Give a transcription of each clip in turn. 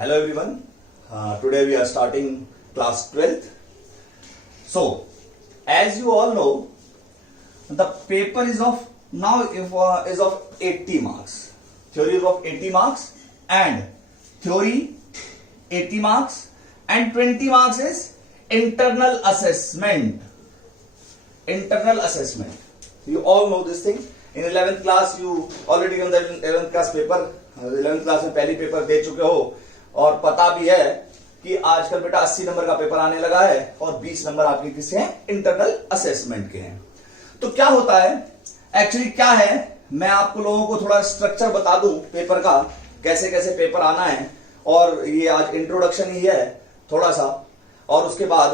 Hello everyone. Today we are starting class 12th. So, as you all know, the paper is of is of 80 marks. Theory is of 80 marks and theory 80 marks and 20 marks is internal assessment. Internal assessment. You all know this thing. In 11th class you already given the 11th class paper. 11th class में पहली paper दे चुके हो और पता भी है कि आजकल बेटा 80 नंबर का पेपर आने लगा है और 20 नंबर आपके किसे हैं? इंटरनल असेसमेंट के हैं। तो क्या होता है एक्चुअली क्या है, मैं आपको लोगों को थोड़ा स्ट्रक्चर बता दूं पेपर का, कैसे कैसे पेपर आना है। और ये आज इंट्रोडक्शन ही है थोड़ा सा, और उसके बाद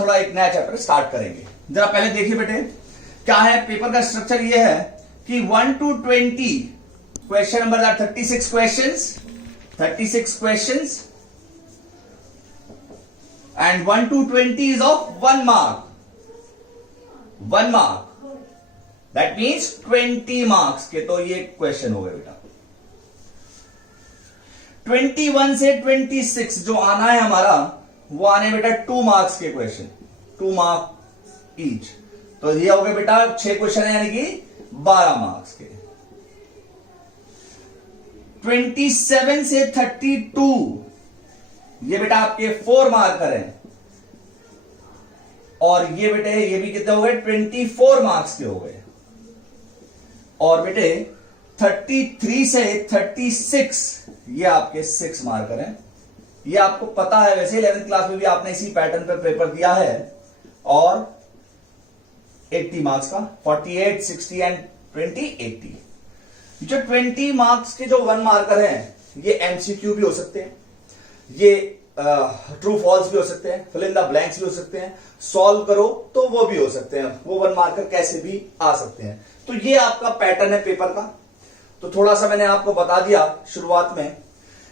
थोड़ा एक नया चैप्टर स्टार्ट करेंगे। जरा पहले देखिए बेटे क्या है पेपर का स्ट्रक्चर। ये है कि 1 to 20 question number are 36 questions and 1 to 20 is of 1 mark. That means 20 marks के तो ये क्वेश्चन हो गए बेटा। 21 से 26 जो आना है हमारा वो आने बेटा 2 मार्क्स के क्वेश्चन, 2 मार्क ईच। तो ये हो गए बेटा 6 क्वेश्चन है यानी कि 12 मार्क्स के। 27 से 32 ये बेटा आपके 4 मार्कर हैं और ये बेटे ये भी कितने हो गए 24 मार्क्स के हो गए। और बेटे 33 से 36 ये आपके 6 मार्कर हैं। ये आपको पता है, वैसे 11th क्लास में भी आपने इसी पैटर्न पे पेपर दिया है। और 80 मार्क्स का 48, 60 एंड 20, 80। जो 20 मार्क्स के जो 1 मार्कर हैं ये एमसीक्यू भी हो सकते हैं, ये ट्रू फॉल्स भी हो सकते हैं, फिल इन द ब्लैंक्स भी हो सकते हैं, सॉल्व करो तो वो भी हो सकते हैं। वो 1 मार्कर कैसे भी आ सकते हैं। तो ये आपका पैटर्न है पेपर का। तो थोड़ा सा मैंने आपको बता दिया शुरुआत में।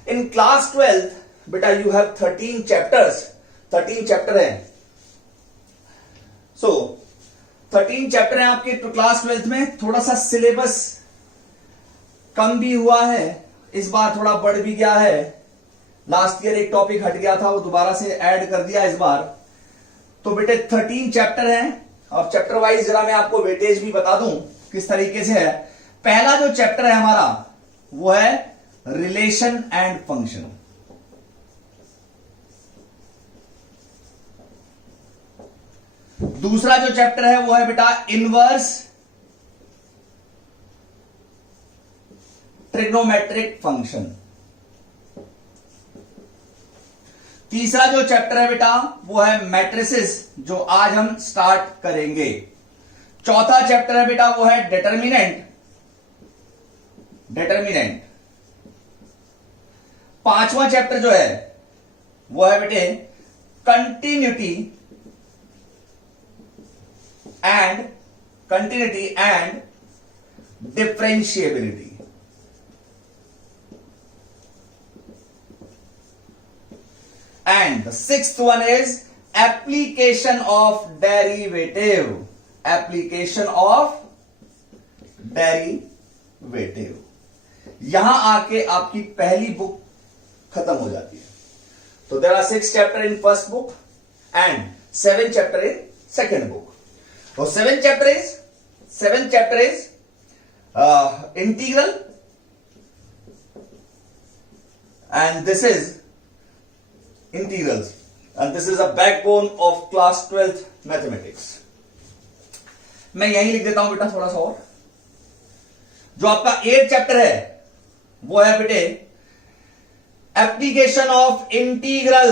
इन क्लास 12 बेटा यू हैव 13 चैप्टर्स, 13 चैप्टर हैं। सो 13 चैप्टर हैं आपके क्लास 12 में। थोड़ा सा सिलेबस कम भी हुआ है, इस बार थोड़ा बढ़ भी गया है। लास्ट ईयर एक टॉपिक हट गया था वो दोबारा से ऐड कर दिया इस बार। तो बेटे 13 चैप्टर हैं और चैप्टर वाइज जरा मैं आपको वेटेज भी बता दूं किस तरीके से है। पहला जो चैप्टर है हमारा वो है रिलेशन एंड फंक्शन। दूसरा जो चैप्टर है वो है बेटा इनवर्स ट्रिग्नोमेट्रिक फंक्शन। तीसरा जो चैप्टर है बेटा वो है मैट्रिसेस, जो आज हम स्टार्ट करेंगे। चौथा चैप्टर है बेटा वो है डिटर्मिनेंट। पांचवा चैप्टर जो है वो है बेटे continuity and differentiability. And the sixth one is application of derivative. यहां आके आपकी पहली बुक खत्म हो जाती है। तो there are 6 chapter in first book and 7 chapter in second book. So 7th chapter is integral, and this is integrals, and this is a backbone of class 12th mathematics. मैं यहीं लिख देता हूं बेटा थोड़ा सा और। जो आपका 8th चैप्टर है वो है बेटे application of integral.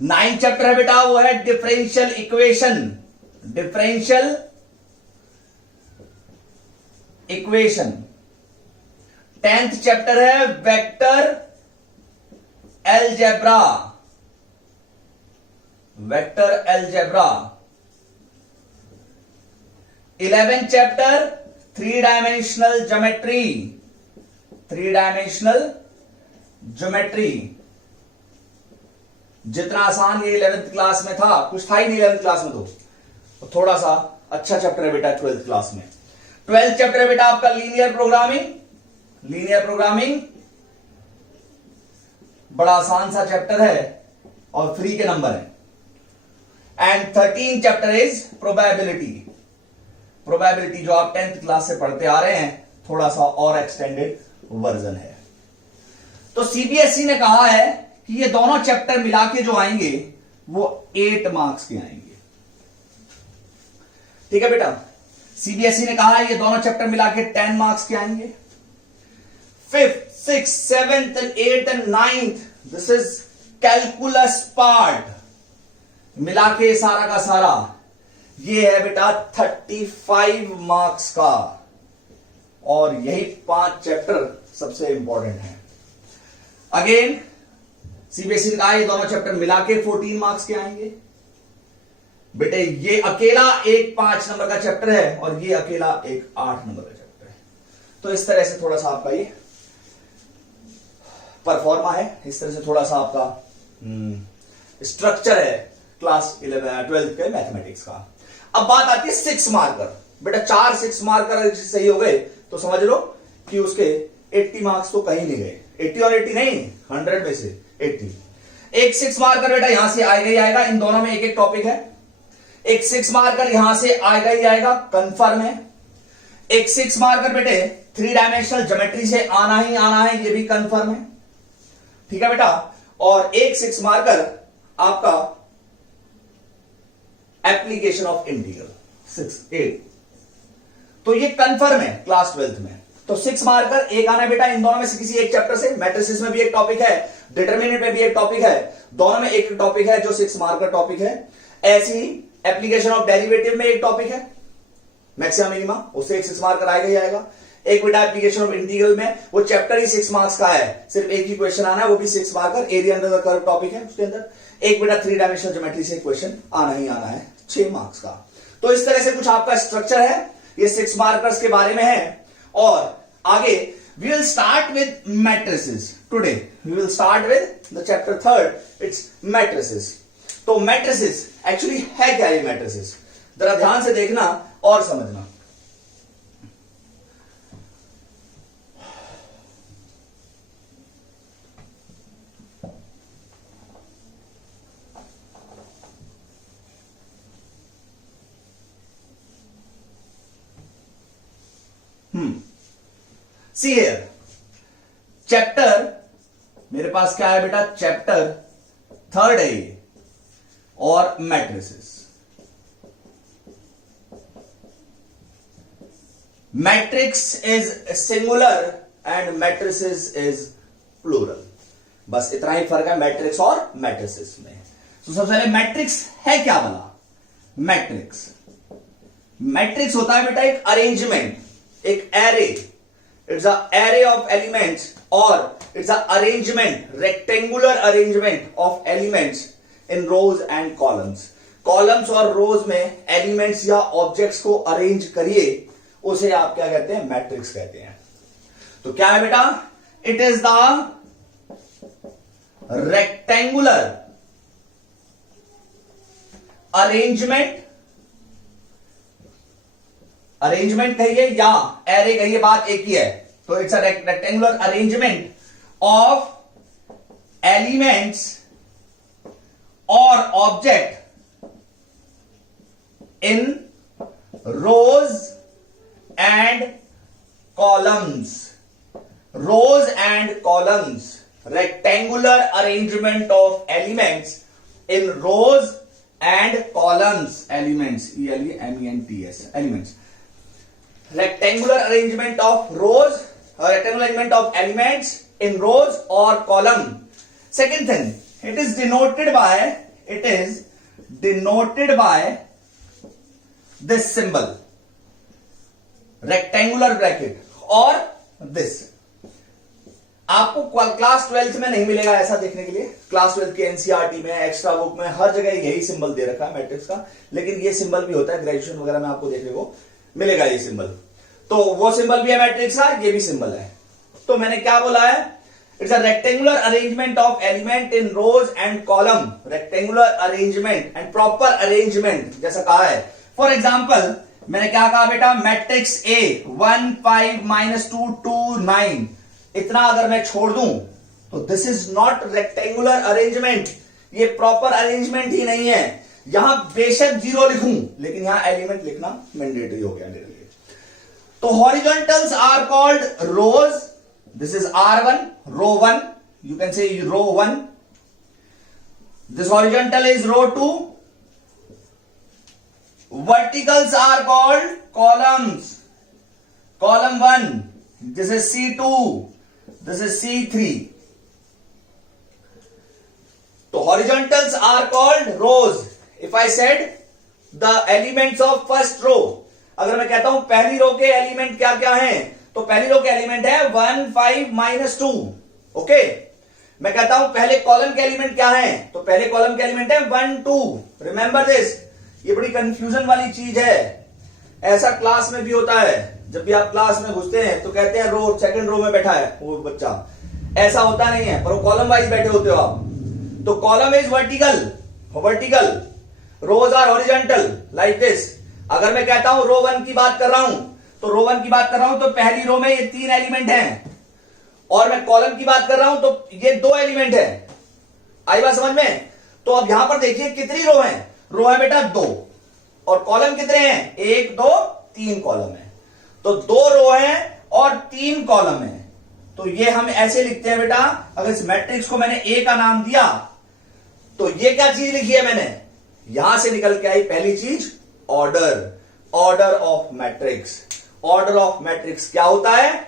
9th chapter है बेटा वो है डिफरेंशियल इक्वेशन। 10th चैप्टर है vector algebra. 11th chapter 3-dimensional geometry. जितना आसान ये 11th क्लास में था, कुछ था ही नहीं 11th क्लास में, तो थोड़ा सा अच्छा चैप्टर है बेटा 12th क्लास में। 12th चैप्टर है बेटा आपका लीनियर प्रोग्रामिंग। लीनियर प्रोग्रामिंग बड़ा आसान सा चैप्टर है और फ्री के नंबर है। And 13 chapter is probability. Probability जो आप 10th क्लास से पढ़ते आ रहे हैं, थोड़ा सा और एक्सटेंडेड वर्जन है। तो सीबीएसई ने कहा है कि ये दोनों चैप्टर मिला के जो आएंगे वो 8 मार्क्स के आएंगे। ठीक है बेटा, सीबीएसई ने कहा है ये दोनों चैप्टर मिला के 10 मार्क्स के आएंगे। 5th, 6th, 7th and 8th and 9th, this is calculus part, मिला के सारा का सारा ये है बेटा 35 मार्क्स का। और यही 5 चैप्टर सबसे इंपॉर्टेंट है। अगेन सीबीएसई ने कहा ये दोनों चैप्टर मिला के 14 मार्क्स के आएंगे। बेटे ये अकेला एक 5 नंबर का चैप्टर है और ये अकेला एक 8 नंबर का चैप्टर है। तो इस तरह से थोड़ा सा आपका ये परफॉर्मा है, इस तरह से थोड़ा सा आपका स्ट्रक्चर है क्लास 12th के मैथमेटिक्स का। अब बात आती है 6 मार्कर। बेटा 4 6 मार्कर सही हो गए तो समझ लो कि उसके 80 मार्क्स तो कहीं नहीं गए। 80 और 80 नहीं, 100 में से 80। एक 6 मार्कर बेटा यहां से आएगा ही आएगा, इन दोनों में एक एक टॉपिक है। एक 6 मार्कर यहां से आएगा ही आएगा, कंफर्म है। एक 6 मार्कर बेटे 3 डायमेंशनल ज्योमेट्री से आना ही आना है, ये भी कंफर्म है। ठीक है बेटा, और एक 6 मार्कर आपका एप्लीकेशन ऑफ इंटीग्रल 8, तो ये कंफर्म है क्लास 12th में। तो 6 मार्कर एक आना है बेटा इन दोनों में से किसी एक चैप्टर से। मैट्रिसेस में भी एक टॉपिक है, डिटरमिनेंट में भी एक टॉपिक है, दोनों में एक टॉपिक है जो 6 मार्कर टॉपिक है। ऐसी ही एप्लीकेशन ऑफ डेरिवेटिव में एक टॉपिक है, मैक्सिमा मिनिमा, उससे एक 6 मार्कर आएगा ही आएगा। एक बेटा एप्लीकेशन ऑफ इंटीग्रल में वो चैप्टर ही 6 मार्क्स का है, सिर्फ एक ही क्वेश्चन आना है, वो भी 6 marker, area under the curve topic है उसके अंदर। एक बेटा 3 डायमेंशनल ज्योमेट्री से क्वेश्चन आना ही आना है 6 मार्क्स का। तो इस तरह से कुछ आपका स्ट्रक्चर है, ये 6 मार्कर्स के बारे में है। और आगे we will start with matrices. Today we will start with the chapter 3rd, it's matrices. तो मैट्रिसेस एक्चुअली है क्या ये मैट्रिसेस, जरा ध्यान से देखना और समझना। सी हियर, चैप्टर मेरे पास क्या है बेटा, चैप्टर 3rd है ये, और matrices. Matrix is singular and matrices is plural, बस इतना ही फर्क है मैट्रिक्स और मैट्रिसेस में। तो सबसे पहले मैट्रिक्स है क्या भला। मैट्रिक्स होता है बेटा एक अरेंजमेंट, एक array. It's a array of elements और it's a arrangement, rectangular arrangement of elements in rows and columns. Columns और रोज में एलिमेंट्स या ऑब्जेक्ट्स को अरेंज करिए, उसे आप क्या कहते हैं, मैट्रिक्स कहते हैं। तो क्या है बेटा, it is the rectangular arrangement कहिए या एरे कहिए, बात एक ही है। तो it's a rectangular arrangement of elements और object in rows and columns. Rows and columns, rectangular arrangement of elements in rows and columns. Elements, ELEMENTS, elements. rectangular arrangement of rows, rectangular arrangement of elements in rows or column. Second thing, it is denoted by this symbol, rectangular bracket or this. आपको class 12th में नहीं मिलेगा ऐसा देखने के लिए। Class 12th के NCERT में, एक्स्ट्रा बुक में, हर जगह यही सिंबल दे रखा है मैट्रिक्स का, लेकिन ये सिंबल भी होता है ग्रेजुएशन वगैरह में, आपको देखने को मिलेगा ये सिंबल। तो वो सिंबल भी है मैट्रिक्स का, ये भी सिंबल है। तो मैंने क्या बोला है, it's a rectangular arrangement of element in rows and column, rectangular arrangement and proper arrangement जैसा कहा है। फॉर एग्जाम्पल मैंने क्या कहा बेटा, मैट्रिक्स ए 1 5 -2 2 9, इतना अगर मैं छोड़ दूं तो this is not rectangular arrangement, ये प्रॉपर अरेंजमेंट ही नहीं है। यहां बेशक 0 लिखूं लेकिन यहां एलिमेंट लिखना मैंडेटरी हो गया मेरे लिए। तो horizontals are called rows, this is R1, row 1, you can say row 1, this horizontal is row 2, verticals are called columns, column 1, this is C2, this is C3. So horizontals are called rows. If I said the elements of first row, अगर मैं कहता हूं पहली रो के element क्या क्या हैं, तो पहली रो के एलिमेंट है 1 5 -2, ओके। मैं कहता हूं पहले कॉलम के एलिमेंट क्या हैं, तो पहले कॉलम के एलिमेंट है 1 2, रिमेंबर दिस। ये बड़ी कंफ्यूजन वाली चीज है, ऐसा क्लास में भी होता है। जब भी आप क्लास में घुसते हैं तो कहते हैं रो सेकंड रो में बैठा है वो बच्चा, ऐसा होता नहीं है, पर वो कॉलम वाइज बैठे होते हो आप। तो column is vertical, rows are horizontal like this. अगर मैं कहता हूं रो 1 की बात कर रहा हूं, तो रो 1 की बात कर रहा हूं तो पहली रो में ये 3 एलिमेंट हैं, और मैं कॉलम की बात कर रहा हूं तो ये 2 एलिमेंट है। आई बात समझ में? तो अब यहां पर देखिए कितनी रो है, रो है बेटा 2, और कॉलम कितने हैं, 1 2 3 कॉलम है। तो 2 रो है और 3 कॉलम है। तो ये हम ऐसे लिखते हैं बेटा, अगर इस मैट्रिक्स को मैंने ए का नाम दिया तो ये क्या चीज लिखी है मैंने, यहां से निकल के आई पहली चीज order of matrix. Order of matrix क्या होता है,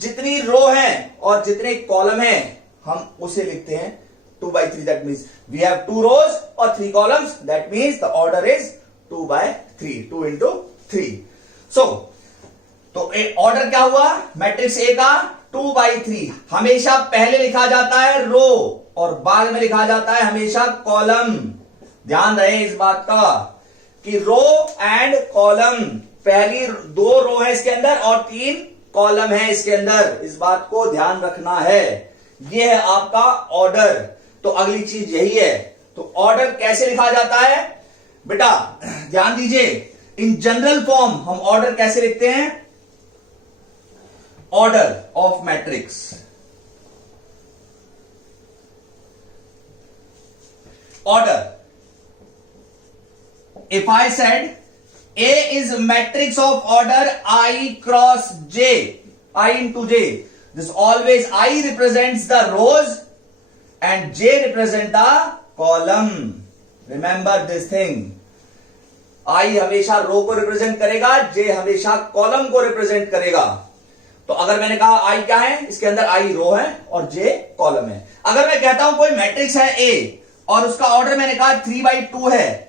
जितनी रो है और जितने कॉलम है हम उसे लिखते हैं 2/3, that means we have 2 rows or 3 columns, that means the order is 2/3, 2 into 3. So, तो ऑर्डर क्या हुआ मैट्रिक्स ए का, 2/3। हमेशा पहले लिखा जाता है रो और बाद में लिखा जाता है हमेशा कॉलम। ध्यान रहे इस बात का कि रो एंड कॉलम, पहली 2 रो है इसके अंदर और 3 कॉलम है इसके अंदर, इस बात को ध्यान रखना है। यह है आपका ऑर्डर। तो अगली चीज यही है। तो ऑर्डर कैसे लिखा जाता है बेटा, ध्यान दीजिए। इन जनरल फॉर्म हम ऑर्डर कैसे लिखते हैं, order of matrix. Order, if I said A is a matrix of order I cross J, I into J. This always I represents the rows and J represent the column. Remember this thing. I हमेशा रो को represent करेगा, J हमेशा column को represent करेगा। तो अगर मैंने कहा I क्या है, इसके अंदर I रो है और J कॉलम है। अगर मैं कहता हूं कोई मैट्रिक्स है A और उसका ऑर्डर मैंने कहा 3/2 है,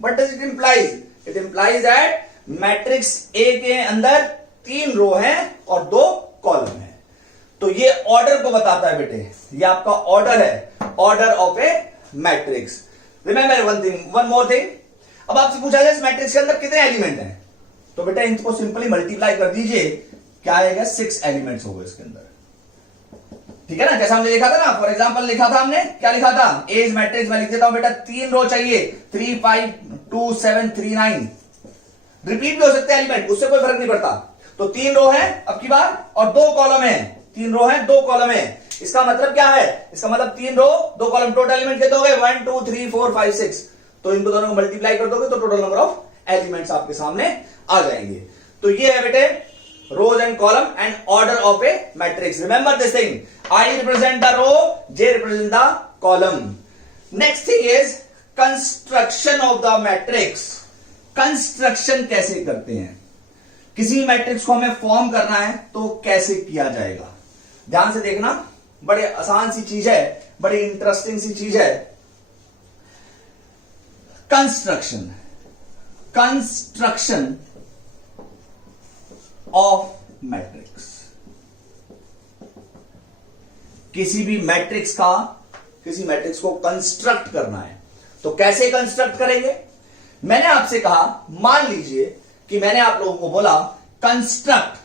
what does it implies? It implies that matrix A के अंदर 3 रो हैं और 2 कॉलम है। तो ये ऑर्डर को बताता है बेटे, ये आपका ऑर्डर है, order of A matrix. Remember one more thing. अब आपसे पूछा जाए इस मैट्रिक्स के अंदर कितने एलिमेंट हैं, तो बेटा इनको सिंपली मल्टीप्लाई कर दीजिए, क्या आएगा, 6 एलिमेंट्स हो गए इसके अंदर। ठीक है ना, जैसा हमने लिखा था ना, फॉर एग्जाम्पल लिखा था हमने, क्या लिखा था, ए इज मैट्रिक्स, मैं लिख देता हूं बेटा 3 रो चाहिए, 3 5 2 7 3 9। रिपीट भी हो सकते हैं एलिमेंट, उससे कोई फर्क नहीं पड़ता। तो 3 रो है अब की बार और 2 कॉलम है, 3 रो है 2 कॉलम है। इसका मतलब क्या है, इसका मतलब 3 रो 2 कॉलम, टोटल एलिमेंट कितने हो गए, 1 2 3 4 5 6। तो इनको दोनों को मल्टीप्लाई कर दोगे तो टोटल नंबर ऑफ एलिमेंट्स आपके सामने आ जाएंगे। तो ये है बेटे rows and column and order of a matrix. Remember this thing. I represent the row, J represent the column. Next thing is construction of the matrix. Construction कैसे करते हैं, किसी मैट्रिक्स को हमें फॉर्म करना है तो कैसे किया जाएगा। ध्यान से देखना, बड़े आसान सी चीज है, बड़ी इंटरेस्टिंग सी चीज है। कंस्ट्रक्शन ऑफ मैट्रिक्स, किसी भी मैट्रिक्स का, किसी मैट्रिक्स को कंस्ट्रक्ट करना है तो कैसे कंस्ट्रक्ट करेंगे। मैंने आपसे कहा, मान लीजिए कि मैंने आप लोगों को बोला कंस्ट्रक्ट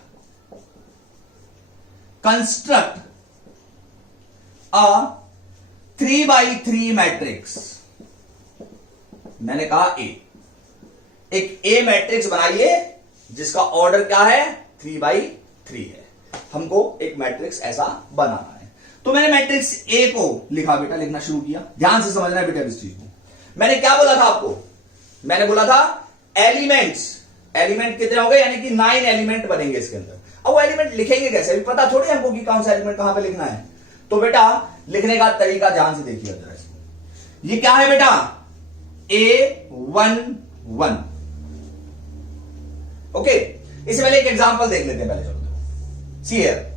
अ 3x3 मैट्रिक्स, मैंने कहा ए, एक ए मैट्रिक्स बनाइए जिसका ऑर्डर क्या है 3x3 है, हमको एक मैट्रिक्स ऐसा बनाना है। तो मैंने मैट्रिक्स ए को लिखा बेटा, लिखना शुरू किया। ध्यान से समझना है बेटा इस चीज को। मैंने क्या बोला था आपको, मैंने बोला था एलिमेंट्स, एलिमेंट कितने हो गए, यानी कि 9 एलिमेंट बनेंगे इसके अंदर। अब वो एलिमेंट लिखेंगे कैसे, अभी पता थोड़ी हमको कि कौन सा एलिमेंट कहां पे लिखना है। तो बेटा लिखने का तरीका ध्यान से देखिए जरा इसको। ये क्या है बेटा, A11, ओके। इससे पहले एक एग्जांपल देख लेते हैं पहले, चलो सी हियर।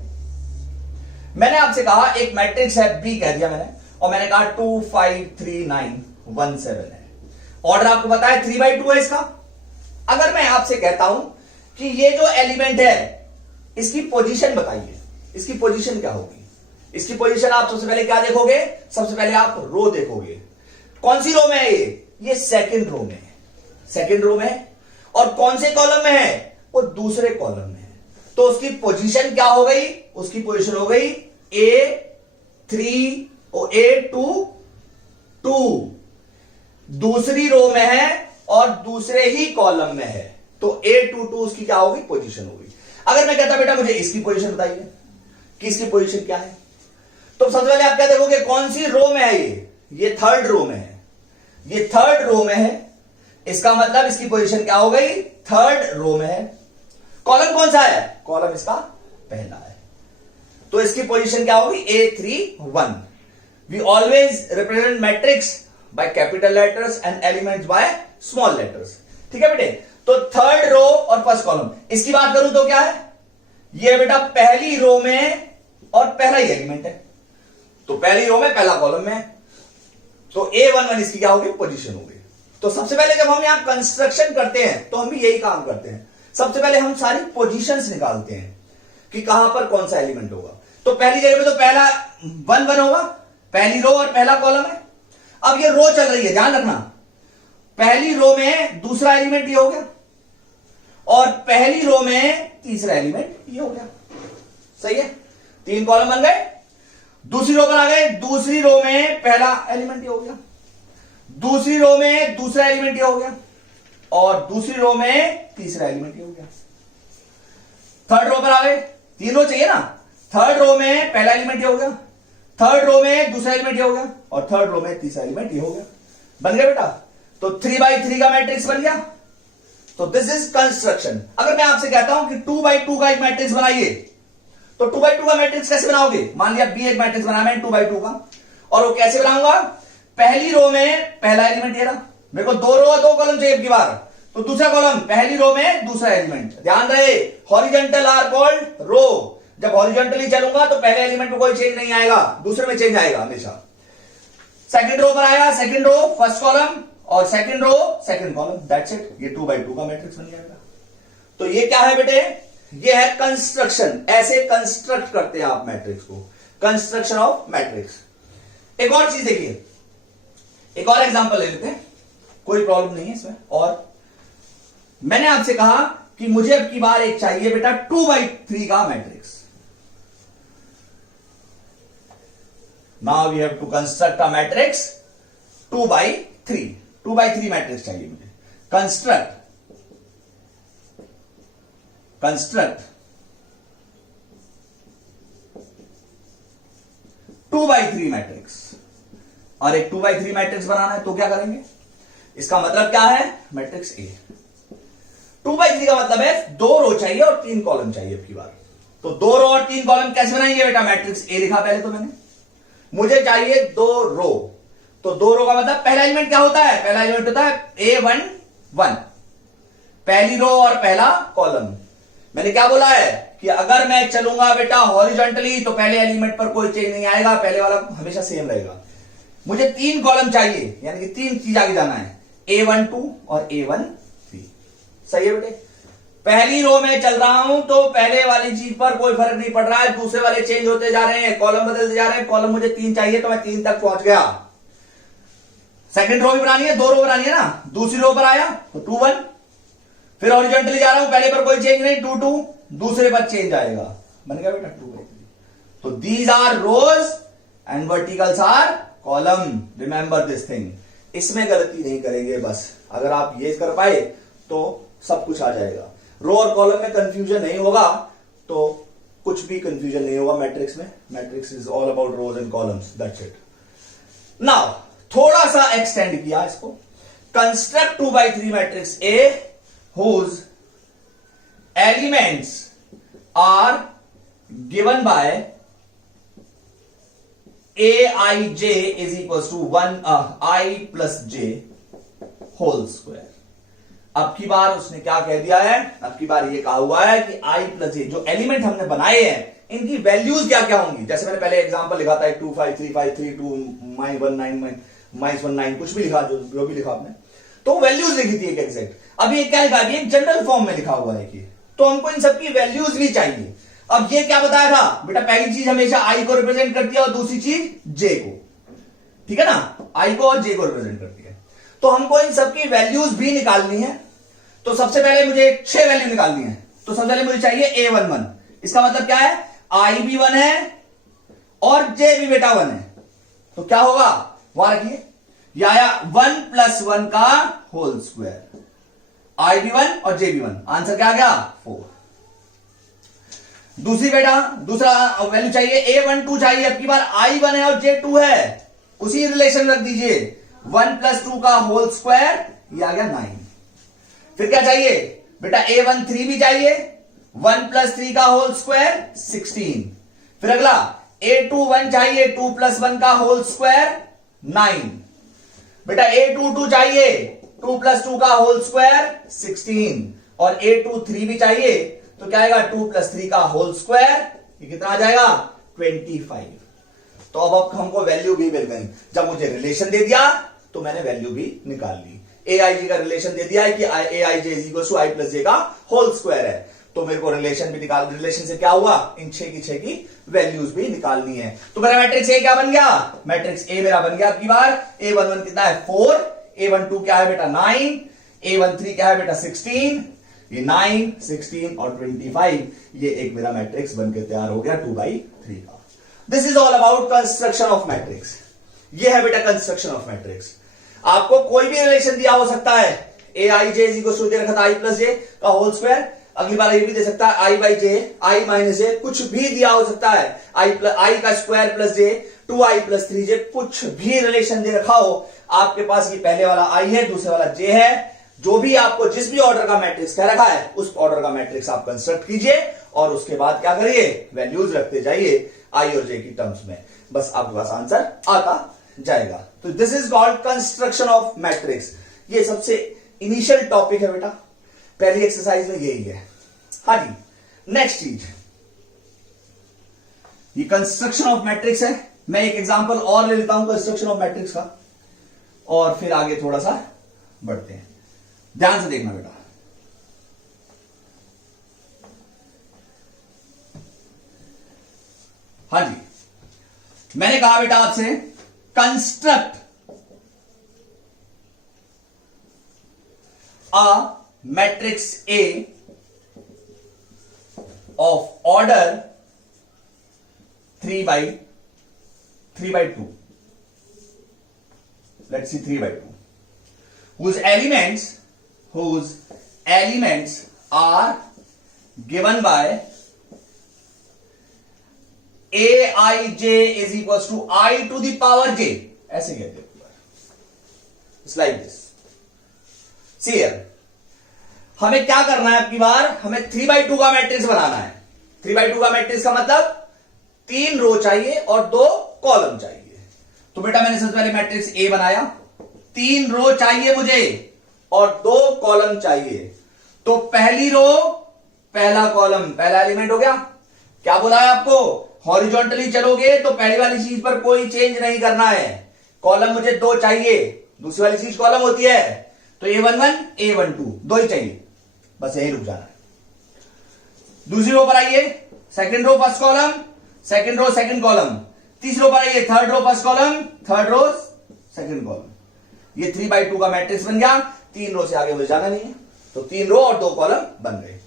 मैंने आपसे कहा एक मैट्रिक्स है बी कह दिया मैंने, और मैंने कहा 2 5 3 9 1 7 है। ऑर्डर आपको पता है 3x2 है इसका। अगर मैं आपसे कहता हूं कि ये जो एलिमेंट है इसकी पोजीशन बताइए, इसकी पोजीशन क्या होगी। इसकी पोजीशन आप सबसे पहले क्या देखोगे, सबसे पहले आप रो देखोगे। कौन सी रो में है ये सेकंड रो में है, सेकंड रो में है। और कौन से कॉलम में है, वो दूसरे कॉलम में है। तो उसकी पोजीशन क्या हो गई, उसकी पोजीशन हो गई A3 और A2, दूसरी रो में है और दूसरे ही कॉलम में है। तो A22 उसकी क्या होगी, पोजीशन होगी। अगर मैं कहता बेटा मुझे इसकी पोजीशन बताइए कि इसकी पोजीशन क्या है, तो सबसे पहले आप क्या देखोगे, कौन सी रो में है ये थर्ड रो में है, ये थर्ड रो में है। इसका मतलब इसकी पोजीशन क्या हो गई, थर्ड रो में है। कॉलम कौन सा है, कॉलम इसका पहला है। तो इसकी पोजीशन क्या होगी, A31। We always represent matrix by capital letters and elements by small letters. ठीक है बेटे। तो थर्ड रो और फर्स्ट कॉलम, इसकी बात करूं तो क्या है, ये बेटा पहली रो में और पहला ही एलिमेंट है। तो पहली रो में पहला कॉलम में, तो A11 इसकी क्या होगी, पोजीशन होगी। तो सबसे पहले जब हम यहां कंस्ट्रक्शन करते हैं तो हम भी यही काम करते हैं। सबसे पहले हम सारी पोजीशंस निकालते हैं कि कहां पर कौन सा एलिमेंट होगा। तो पहली जगह पे तो पहला 1 1 होगा, पहली रो और पहला कॉलम है। अब ये रो चल रही है, ध्यान रखना, पहली रो में दूसरा एलिमेंट ये हो गया और पहली रो में तीसरा एलिमेंट ये हो गया। सही है, 3 कॉलम बन गए। दूसरी रो पर आ गए, दूसरी रो में पहला एलिमेंट ये हो गया, दूसरी रो में दूसरा एलिमेंट ये हो गया और दूसरी रो में तीसरा एलिमेंट ये हो गया। थर्ड रो पर आ गए, 3 रो चाहिए ना, थर्ड रो में पहला एलिमेंट ये हो गया, थर्ड रो में दूसरा एलिमेंट ये हो गया और थर्ड रो में तीसरा एलिमेंट ये हो गया। बन गया बेटा। तो 3x3 का मैट्रिक्स बन गया। तो दिस इज कंस्ट्रक्शन। अगर मैं आपसे कहता हूं कि 2x2 का एक मैट्रिक्स बनाइए, तो 2x2 का मैट्रिक्स कैसे बनाओगे। मान लिया बी एक मैट्रिक्स बनाया मैंने 2x2 का, और वो कैसे बनाऊंगा, पहली रो में पहला एलिमेंट ये रहा, मेरे को 2 रो और 2 कॉलम चाहिए की बार, तो दूसरा कॉलम पहली रो में दूसरा एलिमेंट। ध्यान रहे, हॉरिजॉन्टल आर कॉल्ड रो। जब हॉरिजॉन्टली चलूंगा तो पहले एलिमेंट में कोई चेंज नहीं आएगा, दूसरे में चेंज आएगा हमेशा। सेकंड रो पर आया, सेकंड रो फर्स्ट कॉलम और second row second column, that's it. ये 2x2 का मैट्रिक्स बन जाएगा। तो ये क्या है बेटे, ये है कंस्ट्रक्शन। ऐसे कंस्ट्रक्ट करते हैं आप मैट्रिक्स को, कंस्ट्रक्शन ऑफ मैट्रिक्स। एक और चीज देखिए, एक और एग्जांपल ले लेते हैं, कोई प्रॉब्लम नहीं है इसमें। और मैंने आपसे कहा कि मुझे अब की बार एक चाहिए बेटा 2x3 का matrix. Now we have to construct a matrix 2x3। 2x3 matrix चाहिए मुझे। Construct 2x3 matrix. और एक 2x3 मैट्रिक्स बनाना है तो क्या करेंगे, इसका मतलब क्या है, मैट्रिक्स ए। 2x3 का मतलब है 2 रो चाहिए और 3 कॉलम चाहिए अब की बार। तो 2 रो और 3 कॉलम कैसे बनाएंगे बेटा, मैट्रिक्स ए लिखा पहले तो मैंने, मुझे चाहिए 2 रो। तो 2 रो का मतलब पहला एलिमेंट क्या होता है, पहला एलिमेंट होता है A11, पहली रो और पहला कॉलम। मैंने क्या बोला है कि अगर मैं चलूंगा बेटा हॉरिजॉन्टली तो पहले एलिमेंट पर कोई चेंज नहीं आएगा, पहले वाला हमेशा सेम रहेगा। मुझे 3 कॉलम चाहिए, यानी कि 3 चीज आगे जाना है, A12 और A13। सही है बेटे। पहली रो में चल रहा हूं तो पहले वाली चीज पर कोई फर्क नहीं पड़ रहा है, दूसरे वाले चेंज होते जा रहे हैं, कॉलम बदलते जा रहे हैं। कॉलम मुझे 3 चाहिए तो मैं 3 तक पहुंच गया। सेकंड रो भी बनानी है, 2 रो बनानी है ना, दूसरी रो पर आया तो 2 1, फिर हॉरिजॉन्टली जा रहा हूं, पहले पर कोई चेंज नहीं, 2 2, दूसरे पर चेंज आएगा, बन गया बेटा 2x3। तो these are rows and verticals are column. Remember this thing, इसमें गलती नहीं करेंगे। बस अगर आप ये कर पाए तो सब कुछ आ जाएगा। रो और कॉलम में कंफ्यूजन नहीं होगा तो कुछ भी कंफ्यूजन नहीं होगा मैट्रिक्स में। Matrix is all about rows and columns, that's it. Now थोड़ा सा एक्सटेंड किया इसको। Construct 2x3 matrix A whose elements are given by aij is equals to 1 I plus j whole square. अब की बार उसने क्या कह दिया है, अब की बार ये कहा हुआ है कि I प्लस जे जो एलिमेंट हमने बनाए हैं इनकी वैल्यूज क्या क्या होंगी। जैसे मैंने पहले एग्जांपल लिखा था 2 5 3 5 3 2 -1 -9 कुछ भी लिखा, जो भी लिखा आपने, तो वैल्यूज लिखी थी एक एग्जैक्ट। अब ये क्या लिखा है, एक जनरल फॉर्म में लिखा हुआ है कि, तो हमको इन सबकी वैल्यूज भी चाहिए। अब ये क्या बताया था बेटा, पहली चीज हमेशा आई को रिप्रेजेंट करती है और दूसरी चीज जे को, ठीक है ना, आई को और जे को रिप्रेजेंट करती है। तो हमको इन सबकी वैल्यूज भी निकालनी है। तो सबसे पहले मुझे 6 वैल्यू निकालनी है। तो सबसे पहले मुझे चाहिए a11। इसका मतलब क्या है, आई भी 1 है और जे भी बेटा 1 है। तो क्या होगा, वहां रखिए, या 1 + 1 का होल स्क्वायर, आई भी 1 और जे भी 1। आंसर क्या आ गया, 4। दूसरी बेटा दूसरा वैल्यू चाहिए a12 चाहिए। अब की बार आई 1 है और जे 2 है, उसी रिलेशन रख दीजिए, 1 + 2 का होल स्क्वायर, ये आ गया 9। फिर क्या चाहिए बेटा, a13 भी चाहिए, 1 + 3 का होल स्क्वायर 16। फिर अगला a21 चाहिए, 2 + 1 का होल स्क्वायर 9। बेटा a22 चाहिए, 2 + 2 का होल स्क्वायर 16। और a23 भी चाहिए, तो क्या आएगा, 2 + 3 का होल स्क्वायर, ये कितना आ जाएगा, 25। तो अब हमको वैल्यू भी मिल गई। जब मुझे रिलेशन दे दिया तो मैंने वैल्यू भी निकाल ली। aij का रिलेशन दे दिया है कि aij = I + j का होल स्क्वायर है, तो मेरे को रिलेशन भी निकाल, रिलेशन से क्या हुआ, इन 6 की वैल्यूज भी निकालनी है। तो मेरा मैट्रिक्स ए क्या बन गया, मैट्रिक्स ए मेरा बन गया अब की बार, a11 कितना है 4, a12 क्या है बेटा 9, a13 क्या है बेटा 16, ये 9 16 और 25, ये एक मेरा मैट्रिक्स बनके तैयार हो गया 2/3 का। This is all about construction of matrix. ये है बेटा कंस्ट्रक्शन ऑफ मैट्रिक्स। आपको कोई भी रिलेशन दिया हो सकता है, aij = दे रखा था I + j का होल स्क्वायर। अगली बार ये भी दे सकता है I/j, I - j, कुछ भी दिया हो सकता है, I का स्क्वायर + j, 2I + 3j, कुछ भी रिलेशन दे रखा हो आपके पास। ये पहले वाला I है, दूसरे वाला j है। जो भी आपको जिस भी ऑर्डर का मैट्रिक्स कह रखा है, उस ऑर्डर का मैट्रिक्स आप कंस्ट्रक्ट कीजिए और उसके बाद क्या करिए, वैल्यूज रखते जाइए I और j की टर्म्स में, बस आपके पास आंसर आता जाएगा। तो this is called construction of matrix. ये सबसे इनिशियल टॉपिक है बेटा, पहली एक्सरसाइज में यही है। हाँ जी, नेक्स्ट चीज, ये कंस्ट्रक्शन ऑफ मैट्रिक्स है। मैं एक एग्जांपल और ले लेता हूं कंस्ट्रक्शन ऑफ मैट्रिक्स का, और फिर आगे थोड़ा सा बढ़ते हैं। ध्यान से देखना बेटा, हाँ जी, मैंने कहा बेटा आपसे construct a matrix A of order 3/2। Let's see 3/2 whose elements are given by aij = I to the power j। ऐसे कहते हैं, it's like this. See here, हमें क्या करना है अब की बार, हमें 3/2 का मैट्रिक्स बनाना है। 3/2 का मैट्रिक्स का मतलब 3 रो चाहिए और 2 कॉलम चाहिए। तो बेटा मैंने सबसे पहले मैट्रिक्स ए बनाया, 3 रो चाहिए मुझे और 2 कॉलम चाहिए। तो पहली रो पहला कॉलम पहला एलिमेंट हो गया। क्या बोला है आपको, हॉरिजॉन्टली चलोगे तो पहली वाली चीज पर कोई चेंज नहीं करना है। कॉलम मुझे 2 चाहिए, दूसरी वाली चीज कॉलम होती है, तो a11 a12 2 ही चाहिए, बस यही रुक जाना है। दूसरी रो पर आइए, second row first column, second row second column. तीसरी रो पर आइए, third row first column, third row second column. ये 3/2 का मैट्रिक्स बन गया। 3 रो से आगे मुझे जाना नहीं है, तो 3 रो और 2 कॉलम बन गए।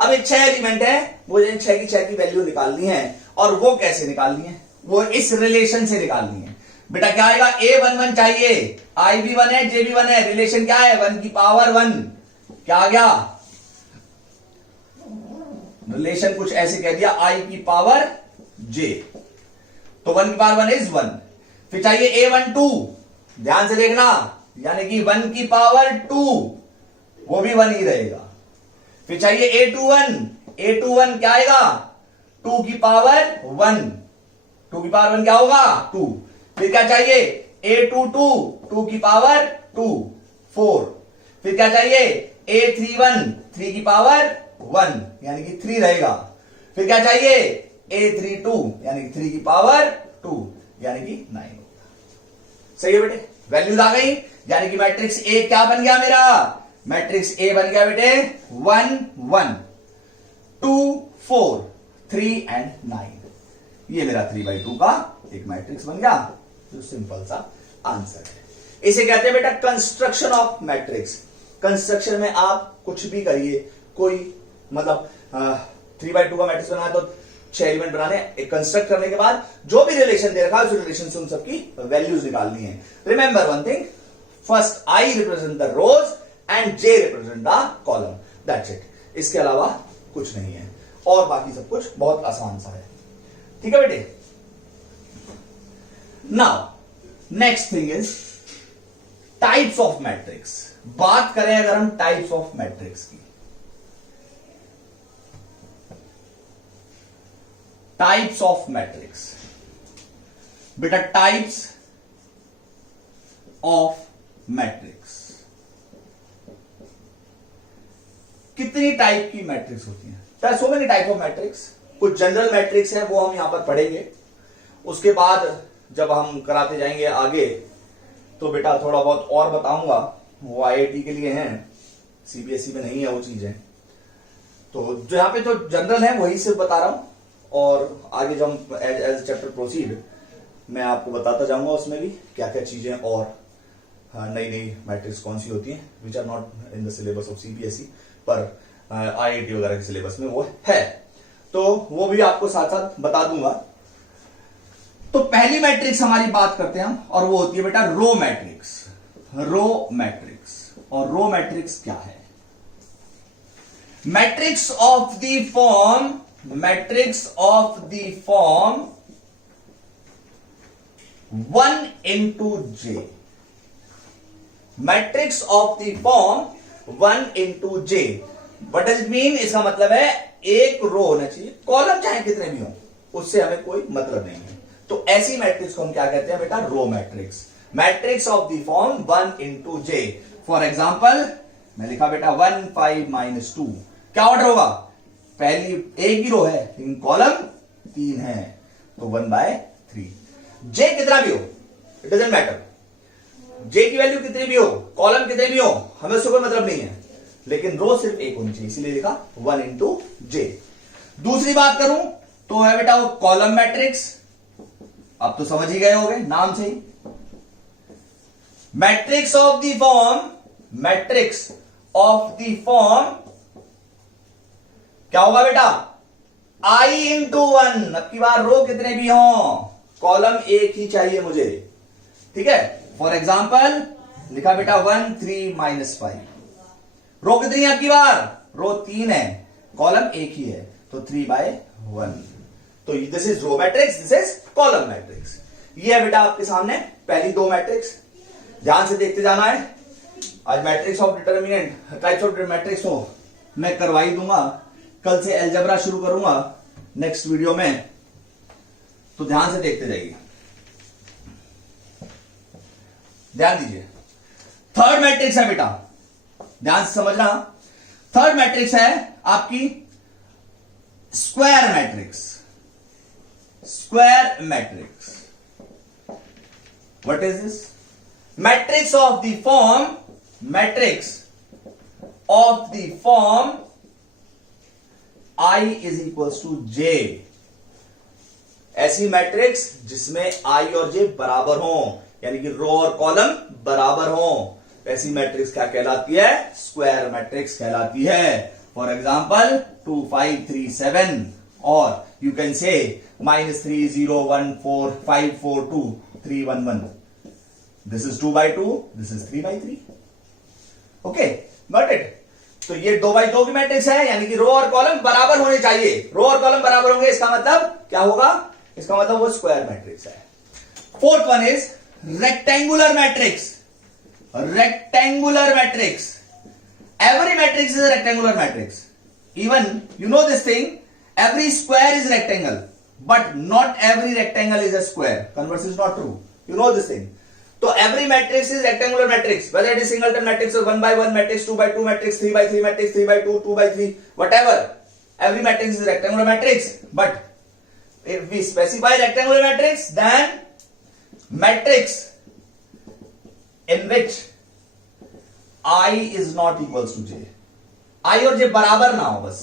अब ये 6 एलिमेंट है, मुझे इन 6 की वैल्यू निकालनी है। और वो कैसे निकालनी है, वो इस रिलेशन से निकालनी है। बेटा क्या आएगा, A11 चाहिए, I भी 1 है, J भी 1 है, रिलेशन क्या है 1 की पावर 1। क्या आ गया, रिलेशन कुछ ऐसे कह दिया I की पावर J, तो 1 की पावर 1 इज 1। फिर चाहिए A12, ध्यान से देखना, यानी कि 1 की पावर 2, वो भी 1 ही रहेगा। फिर चाहिए A21, A21 क्या आएगा 2 की पावर 1, 2 की पावर 1 क्या होगा 2। फिर क्या चाहिए A22, 2 की पावर 2 4। फिर क्या चाहिए A31, 3 की पावर 1 यानी कि 3 रहेगा। फिर क्या चाहिए A32 यानी कि 3 की पावर 2 यानी कि 9 होगा। सही है बेटे, वैल्यूज आ गई, यानी कि मैट्रिक्स ए क्या बन गया मेरा, मैट्रिक्स ए बन गया बेटे 1 1 2 4 3 एंड 9। ये मेरा 3/2 का एक मैट्रिक्स बन गया, जो सिंपल सा आंसर है। इसे कहते हैं बेटा कंस्ट्रक्शन ऑफ मैट्रिक्स। कंस्ट्रक्शन में आप कुछ भी करिए, कोई मतलब 3/2 का मैट्रिक्स बनाया तो 6 एलिमेंट बनाने, एक कंस्ट्रक्ट करने के बाद जो भी रिलेशन दे रखा है उस रिलेशन से उन सबकी वैल्यूज निकालनी है। Remember one thing, first I represent the rows and J represent the column, that's it. इसके अलावा कुछ नहीं है, और बाकी सब कुछ बहुत आसान सा है। ठीक है बेटे। Now next thing is types of matrix. बात करें अगर हम टाइप्स ऑफ मैट्रिक्स की, टाइप्स ऑफ मैट्रिक्स, बेटा टाइप्स ऑफ मैट्रिक्स, कितनी टाइप की मैट्रिक्स होती है, so many type of matrix. कुछ जनरल मैट्रिक्स है वो हम यहां पर पढ़ेंगे, उसके बाद जब हम कराते जाएंगे आगे तो बेटा थोड़ा बहुत और बताऊंगा, वो आईआईटी के लिए हैं, सीबीएसई में नहीं है वो चीजें। तो जो यहां पे जो जनरल है वही सिर्फ बता रहा हूं, और आगे जब हम एज चैप्टर प्रोसीड मैं आपको बताता जाऊंगा उसमें भी क्या क्या चीजें और नई नई मैट्रिक्स कौन सी होती हैं, which are not in the syllabus of CBSE, पर आईआईटी वगैरह के सिलेबस में वो है, तो वो भी आपको साथ साथ बता दूंगा। तो पहली मैट्रिक्स हमारी बात करते हैं हम, और वो होती है बेटा रो मैट्रिक्स। रो मैट्रिक्स, और रो मैट्रिक्स क्या है, matrix of the form, matrix of the form 1 into J, matrix of the form 1 into J। What does it mean, इसका मतलब है एक रो होना चाहिए, कॉलम चाहे कितने भी हो, उससे हमें कोई मतलब नहीं है। तो ऐसी मैट्रिक्स को हम क्या कहते हैं बेटा, row matrix. Matrix of the form 1 into J। For example मैं लिखा बेटा 1 5 - 2, क्या ऑर्डर होगा, पहली एक ही रो है लेकिन कॉलम 3 है, तो 1/3। J कितना भी हो इट डजंट मैटर, J की वैल्यू कितनी भी हो, कॉलम कितने भी हो, हमें उससे कोई मतलब नहीं है, लेकिन रो सिर्फ एक होनी चाहिए, इसीलिए लिखा 1 into J। दूसरी बात करूं तो है बेटा वो कॉलम मैट्रिक्स, अब तो समझ ही गए होंगे नाम से ही। Matrix of the form, matrix of the form क्या होगा बेटा, I into 1। अब की बार रो कितने भी हो, कॉलम एक ही चाहिए मुझे, ठीक है। फॉर एग्जाम्पल लिखा बेटा 1 3 - 5, रो कितनी है आपकी बार, रो 3 है, कॉलम एक ही है, तो 3/1। तो this is row matrix, this is column matrix. ये है बेटा आपके सामने पहली दो मैट्रिक्स, ध्यान से देखते जाना है। आज matrix of determinant, types of matrix हो मैं करवा ही दूंगा, कल से अलजेब्रा शुरू करूंगा नेक्स्ट वीडियो में, तो ध्यान से देखते जाइए, ध्यान दीजिए। थर्ड मैट्रिक्स है बेटा, ध्यान से समझना, थर्ड मैट्रिक्स है आपकी square matrix. Square matrix, what is this, matrix of the form, matrix of the form I is equals to J। ऐसी मैट्रिक्स जिसमें I और J बराबर हो, यानी कि रो और कॉलम बराबर हो, ऐसी मैट्रिक्स क्या कहलाती है, स्क्वायर मैट्रिक्स कहलाती है। फॉर एग्जाम्पल 2 5 3 7, और You can say -3, 0, 1, 4, 5, 4, 2, 3, 1, 1. This is 2 by 2, this is 3 by 3. Okay, got it? तो ये 2 by 2 की मैट्रिक्स है, यानी कि रो और कॉलम बराबर होने चाहिए. रो और कॉलम बराबर होंगे, इसका मतलब क्या होगा? इसका मतलब वो स्क्वायर मैट्रिक्स है. Fourth one is rectangular matrix. Rectangular matrix. Every matrix is a rectangular matrix. Even you know this thing, every square is rectangle, but not every rectangle is a square. Converse is not true. You know this thing. So every matrix is rectangular matrix, whether it is singleton matrix or 1 by 1 matrix, 2 by 2 matrix, 3 by 3 matrix, 3 by 2, 2 by 3, whatever. Every matrix is rectangular matrix. But if we specify rectangular matrix, then matrix in which I is not equals to j. I और j बराबर ना हो, बस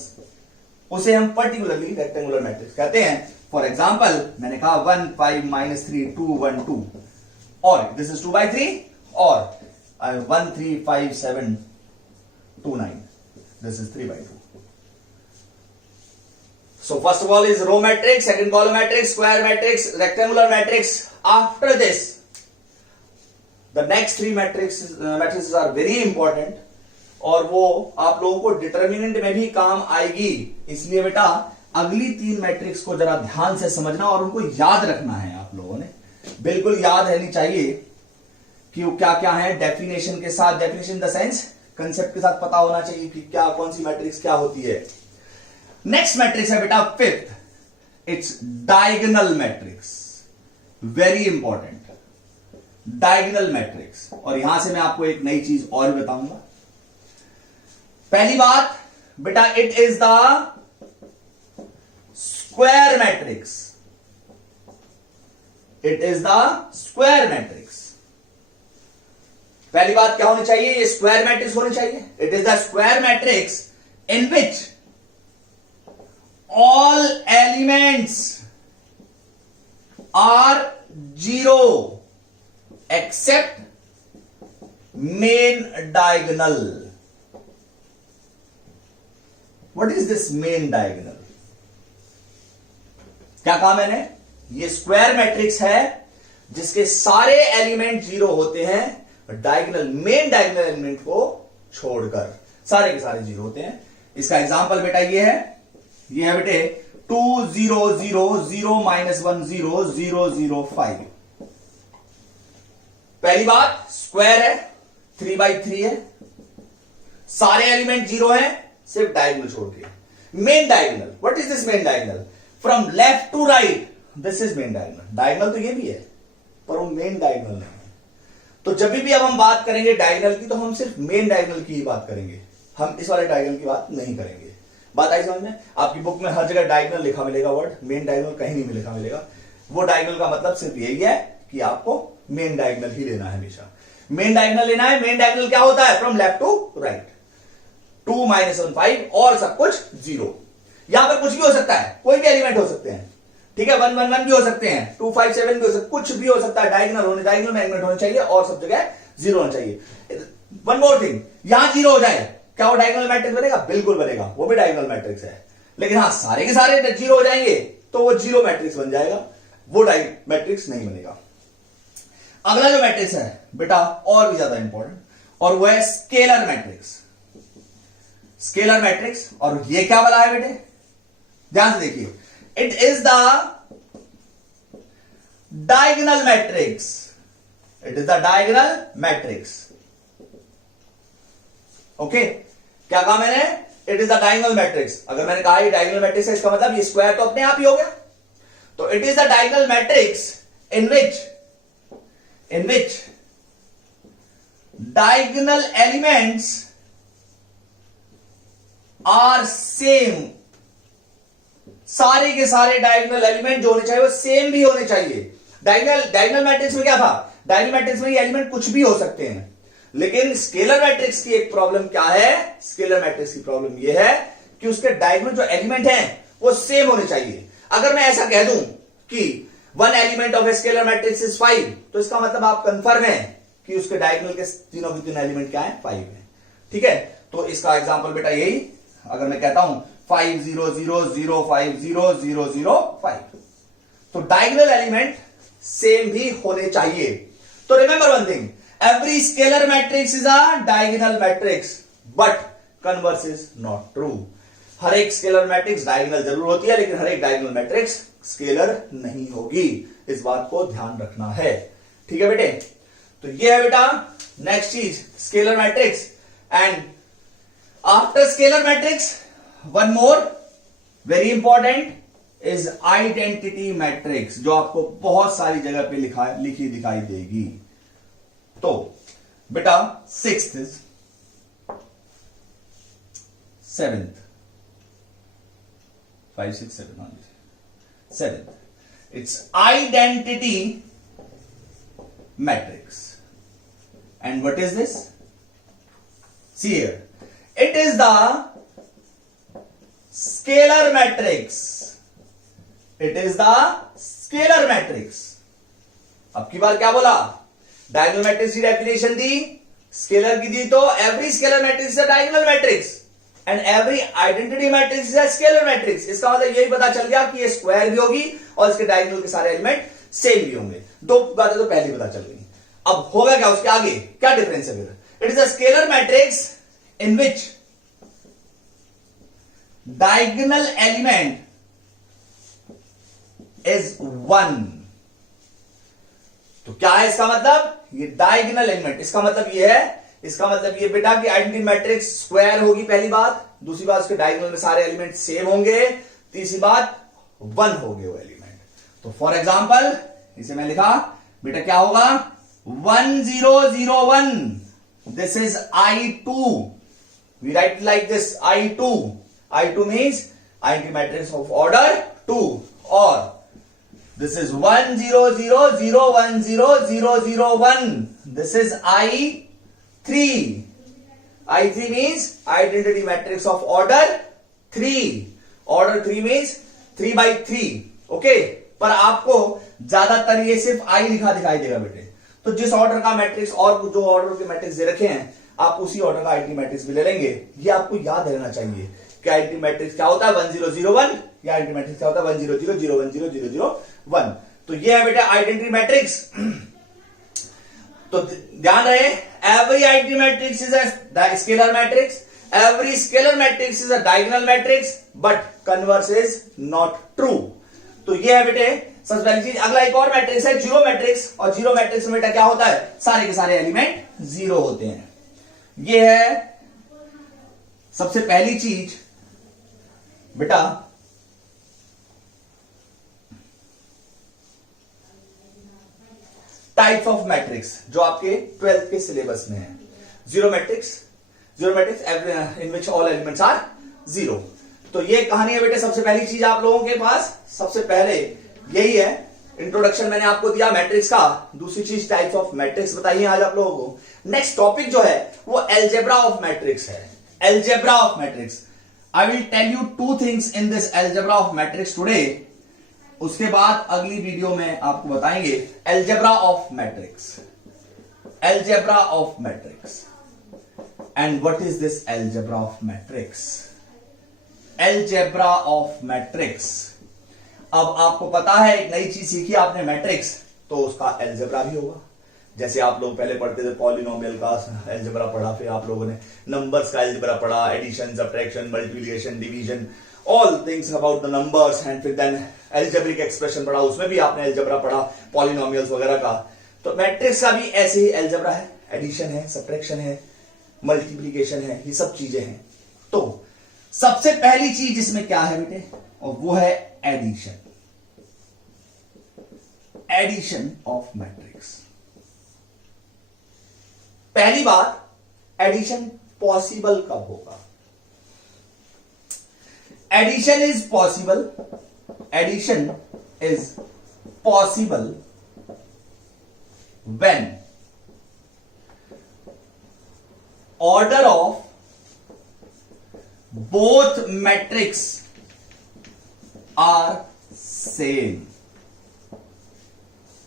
उसे हम particularly rectangular matrix कहते हैं. For example मैंने कहा 1 5 -3 2 1 2, और दिस इज 2 by 3, और 1 3 5 7 2 9, this is 3 by 2. So first of all is row matrix, second column matrix, square matrix, rectangular matrix. After this, the next three matrices are very important, और वो आप लोगों को determinant में भी काम आएगी. इसलिए बेटा अगली 3 मैट्रिक्स को जरा ध्यान से समझना और उनको याद रखना है. आप लोगों ने बिल्कुल याद रहनी चाहिए कि वो क्या क्या है. डेफिनेशन के साथ, डेफिनेशन द सेंस कंसेप्ट के साथ पता होना चाहिए कि क्या कौन सी मैट्रिक्स क्या होती है. नेक्स्ट मैट्रिक्स है बेटा fifth, its diagonal matrix. Very important, diagonal matrix. और यहां से मैं आपको एक नई चीज और बताऊंगा. पहली बात बेटा, it is the square matrix. It is the square matrix. पहली बात क्या होनी चाहिए? ये स्क्वायर मैट्रिक्स होनी चाहिए. It is the square matrix in which all elements are 0 except main diagonal. What is this main diagonal? क्या कहा मैंने? ये स्क्वायर मैट्रिक्स है जिसके सारे एलिमेंट 0 होते हैं, डायगोनल मेन डायगोनल एलिमेंट को छोड़कर सारे के सारे 0 होते हैं. इसका एग्जांपल बेटा ये है बेटे 2 0 0 0 -1 0 0 0 5. पहली बात स्क्वायर है, 3 by 3 है, सारे एलिमेंट 0 हैं सिर्फ डायगोनल छोड़ के. Main diagonal, what is this main diagonal? From left to right, this is main diagonal. Diagonal तो ये भी है, पर वो मेन डायगोनल नहीं है. तो जब भी अब हम बात करेंगे डायगोनल की, तो हम सिर्फ मेन डायगोनल की ही बात करेंगे. हम इस वाले डायगोनल की बात नहीं करेंगे. बात आई समझ में? आपकी बुक में हर जगह डायगोनल लिखा मिलेगा, वर्ड मेन डायगोनल कहीं नहीं लिखा मिलेगा. वो डायगोनल का मतलब सिर्फ यही है कि आपको मेन डायगोनल ही लेना है. हमेशा मेन डायगोनल लेना है. मेन डायगोनल क्या होता है? From left to right. 2 -1 5 और सब कुछ 0. यहां पर कुछ भी हो सकता है, कोई भी एलिमेंट हो सकते हैं. ठीक है, 1 1 1 भी हो सकते हैं, 2 5 7 भी हो सकते, कुछ भी हो सकता है. डायगोनल में एलिमेंट होने चाहिए और सब जगह 0 होना चाहिए. वन मोर थिंग, यहां 0 हो जाए, क्या वो डायगोनल मैट्रिक्स बनेगा? बिल्कुल बनेगा, वो भी डायगोनल मैट्रिक्स है. लेकिन हाँ, सारे के सारे 0 हो जाएंगे तो वो 0 मैट्रिक्स बन जाएगा, वो मैट्रिक्स नहीं बनेगा. अगला जो मैट्रिक्स है बेटा और भी ज्यादा इंपॉर्टेंट, और वो है स्केलर मैट्रिक्स. स्केलर मैट्रिक्स, और ये क्या वाला है बेटे? ध्यान से देखिए. It is the diagonal matrix. It is the diagonal matrix. Okay, क्या कहा मैंने? It is the diagonal matrix. अगर मैंने कहा ये डायगोनल मैट्रिक्स है, इसका मतलब ये स्क्वायर तो अपने आप ही हो गया. तो it is the diagonal matrix in which diagonal elements are same. सारे के सारे डायगोनल एलिमेंट जो होने चाहिए वो सेम भी होने चाहिए. डायगोनल मैट्रिक्स में क्या था? डायगोनल मैट्रिक्स में ये एलिमेंट कुछ भी हो सकते हैं. लेकिन स्केलर मैट्रिक्स की एक प्रॉब्लम क्या है? स्केलर मैट्रिक्स की प्रॉब्लम ये है कि उसके डायगोनल जो एलिमेंट हैं वो सेम होने चाहिए. अगर मैं ऐसा कह दूं कि 1 element of a scalar matrix is 5, तो इसका मतलब आप कंफर्म है कि उसके डायगोनल के तीनों एलिमेंट क्या है? 5 है. ठीक है, तो इसका एग्जांपल बेटा यही, अगर मैं कहता हूं 5 0 0 0 5 0 0 0 5। तो डायगोनल एलिमेंट सेम भी होने चाहिए। तो remember one thing, every scalar matrix is a diagonal matrix but converse is not true. हर एक स्केलर मैट्रिक्स डायगोनल जरूर होती है, लेकिन हर एक डायगोनल मैट्रिक्स स्केलर नहीं होगी। इस बात को ध्यान रखना है, ठीक है बेटे। तो ये है बेटा नेक्स्ट चीज, scalar matrix. And after scalar matrix one more very important is identity matrix, जो आपको बहुत सारी जगह पे लिखी दिखाई देगी। तो बेटा sixth is seventh, 5 6 7 7th, it's identity matrix. And what is this? See here, it is the scalar matrix. It is the scalar matrix. अब की बार क्या बोला, डायगोनल मैट्रिक्स की डेफिनेशन दी, स्केलर की दी, तो every scalar matrix is a diagonal matrix and every identity matrix is a scalar matrix. इसका मतलब यही पता चल गया कि ये स्क्वायर भी होगी और इसके डायगोनल के सारे एलिमेंट सेम भी होंगे। दो बातें तो पहले पता चल गई। अब होगा क्या उसके आगे, क्या डिफरेंस है फिर? It is a scalar matrix in which diagonal element is 1। तो क्या है इसका मतलब, ये डायगोनल एलिमेंट, इसका मतलब ये है, इसका मतलब ये बेटा कि आइडेंटिटी मैट्रिक्स स्क्वायर होगी, पहली बात। दूसरी बात, उसके डायगोनल में सारे एलिमेंट सेम होंगे। तीसरी बात, 1 होंगे वो एलिमेंट। तो फॉर एग्जांपल इसे मैं लिखा बेटा, क्या होगा, 1 0 0 1, this is I2, we write like this I2। I2 means identity matrix of order 2। और this is 1 0 0 0 1 0 0 0 1, this is I3। I3 means identity matrix of order 3। order 3 means 3 by 3, okay. पर आपको ज्यादातर ये सिर्फ I लिखा दिखाई देगा बेटे। तो जिस ऑर्डर का मैट्रिक्स और जो ऑर्डर के मैट्रिक्स दे रखे हैं, आप उसी ऑर्डर का आइडेंटिटी मैट्रिक्स भी ले लेंगे। ये आपको याद रहना चाहिए कि आइडेंटिटी मैट्रिक्स क्या होता है, 1 0 0 1, या आइडेंटिटी मैट्रिक्स क्या होता है, 1 0 0 0 1 0 0 0 1। तो ये है बेटा आइडेंटिटी मैट्रिक्स। तो ध्यान रहे, every identity matrix is a scalar matrix, every scalar matrix is a diagonal matrix, but converse is not true. तो ये है बेटे सबसे पहली चीज। अगला एक और मैट्रिक्स है जीरो मैट्रिक्स, और जीरो मैट्रिक्स में बेटा क्या होता है, सारे के सारे एलिमेंट जीरो होते हैं। ये है सबसे पहली चीज बेटा, टाइप्स ऑफ मैट्रिक्स जो आपके 12th के सिलेबस में है। Zero matrix in which all elements are zero. तो ये कहानी है बेटे। सबसे पहली चीज आप लोगों के पास सबसे पहले यही है, इंट्रोडक्शन मैंने आपको दिया मैट्रिक्स का। दूसरी चीज टाइप्स ऑफ मैट्रिक्स बताइए आज आप लोगों को। नेक्स्ट टॉपिक जो है वो अलजेब्रा ऑफ मैट्रिक्स है। Algebra of matrix, I will tell you 2 things in this algebra of matrix today. उसके बाद अगली वीडियो में आपको बताएंगे algebra of matrix, algebra of matrix. And what is this algebra of matrix? Algebra of matrix, अब आपको पता है एक नई चीज सीखी आपने मैट्रिक्स, तो उसका अलजेब्रा भी होगा। जैसे आप लोग पहले पढ़ते थे पॉलिनोमियल का अलजेब्रा पढ़ा, फिर आप लोगों ने नंबर्स का अलजेब्रा पढ़ा, addition, subtraction, multiplication, division, all things about the numbers, and फिर देन अलजेब्रिक एक्सप्रेशन पढ़ा, उसमें भी आपने अलजेब्रा पढ़ा, पॉलिनोमियल्स वगैरह का। तो मैट्रिक्स का भी ऐसे ही अलजेब्रा है, एडिशन है, सब्ट्रैक्शन है, मल्टीप्लिकेशन है, ये सब चीजें हैं। तो सबसे पहली चीज इसमें क्या है बेटे, और वो है एडिशन, एडिशन ऑफ मैट्रिक्स। पहली बात, एडिशन पॉसिबल कब होगा? Addition is possible, addition is possible when order of both matrix are same।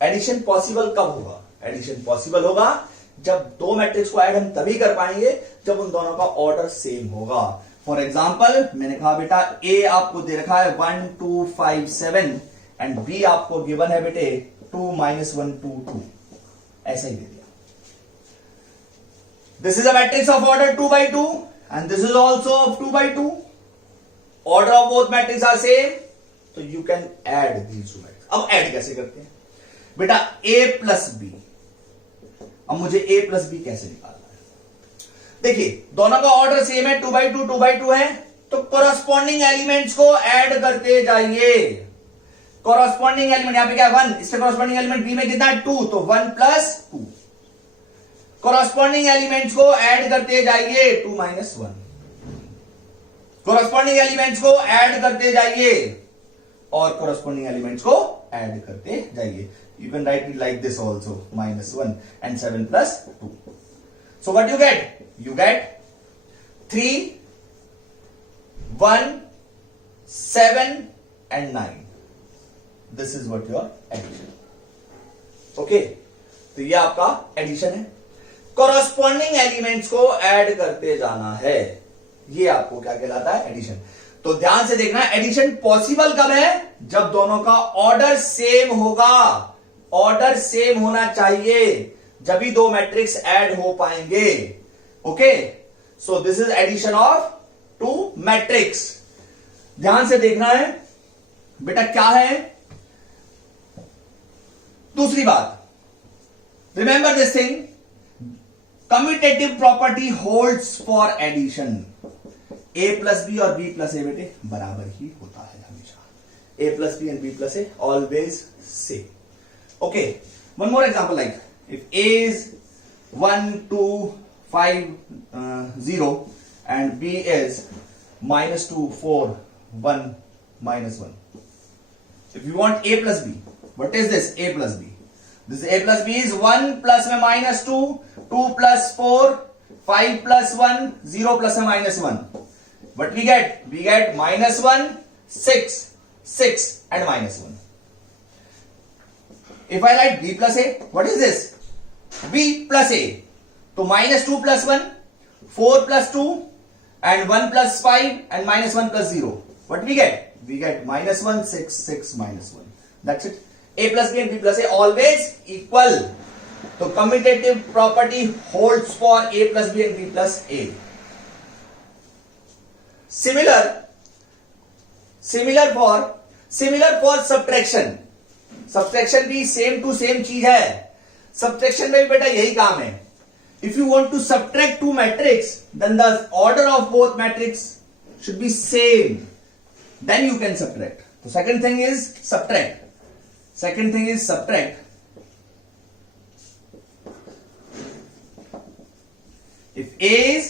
Addition possible कब होगा? एडिशन पॉसिबल होगा जब दो मैट्रिक्स को ऐड हम तभी कर पाएंगे जब उन दोनों का ऑर्डर सेम होगा। फॉर एग्जाम्पल मैंने कहा बेटा ए आपको दे रखा है 1 2 5 7 एंड बी आपको गिवन है बेटे 2 -1 2 2, ऐसा ही दे दिया. This is a matrix of order 2 by 2 and this is also of 2 by 2. Order of both matrix are same, तो you can add these two matrix. अब ऐड कैसे करते हैं बेटा? A plus B. अब मुझे ए प्लस बी कैसे निकालना है? देखिए दोनों का ऑर्डर सेम है, 2 by 2 2 by 2 है, तो कोरस्पॉन्डिंग एलिमेंट्स को ऐड करते जाइए. कोरस्पॉन्डिंग एलिमेंट यहां पे क्या है 1, इससे कोरस्पॉन्डिंग एलिमेंट बी में कितना है 2, तो 1 + 2. कोरस्पॉन्डिंग एलिमेंट्स को ऐड करते जाइए 2 - 1. कोरस्पॉन्डिंग एलिमेंट्स को ऐड करते जाइए और कोरस्पॉन्डिंग एलिमेंट्स को ऐड करते जाइए. You can write it like this also, -1 and 7 + 2. So what you get? You get 3, 1, 7 and 9. This is what your addition. Okay? तो ये आपका एडिशन है. कोरस्पॉन्डिंग एलिमेंट्स को ऐड करते जाना है, ये आपको क्या कहलाता है? एडिशन. तो ध्यान से देखना, एडिशन पॉसिबल कब है? जब दोनों का ऑर्डर सेम होगा. ऑर्डर सेम होना चाहिए, जब भी दो मैट्रिक्स ऐड हो पाएंगे. Okay, so this is addition of two matrix. ध्यान से देखना है बेटा, क्या है दूसरी बात. Remember this thing, commutative property holds for addition. a plus B और b प्लस ए बेटे बराबर ही होता है हमेशा. a plus B and b plus A always same. Okay, one more example, like if a is 1 2 5 0 and b is -2 4 1 -1. If you want a plus b, what is this a plus b? This a plus b is 1 plus में -2, 2 plus 4, 5 plus 1, 0 plus में -1. What we get? We get -1, 6, 6 and -1. If I write b plus a, what is this? b plus a. So -2 plus 1, 4 plus 2 and 1 plus 5 and -1 plus 0. What we get? We get -1, 6, 6, -1. That's it. A plus b and b plus a always equal. So commutative property holds for a plus b and b plus a. Similar for subtraction. Subtraction भी same to same चीज है. Subtraction में भी बेटा यही काम है. If you want to subtract two matrix, then the order of both matrix should be same, then you can subtract. तो second thing is subtract. If a is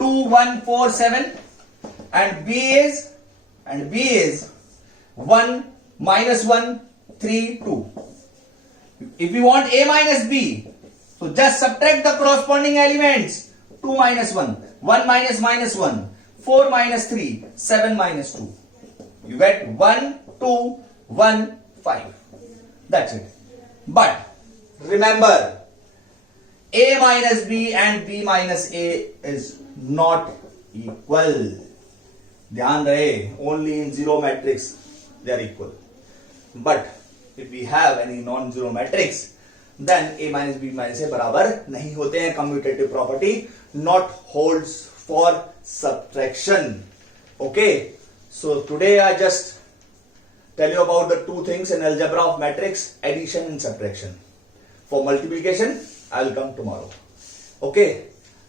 2 1 4 7 and b is 1 -1 3 2. If you want a minus b, so just subtract the corresponding elements. 2 minus 1, 1 minus -1, 4 minus 3, 7 minus 2. You get 1 2 1 5. That's it. But remember, a minus b and b minus a is not equal. ध्यान रहे, only in zero matrix they are equal. But if we have any non-zero matrix, then a minus b minus a बराबर नहीं होते हैं. Commutative property not holds for subtraction. Okay, so today I just tell you about the two things in algebra of matrix: addition and subtraction. For multiplication, I will come tomorrow. Okay,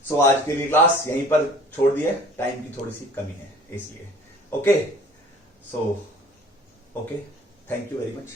so आज के लिए class यहीं पर छोड़ दिए. Time की थोड़ी सी कमी है इसलिए. Okay, so okay. Thank you very much.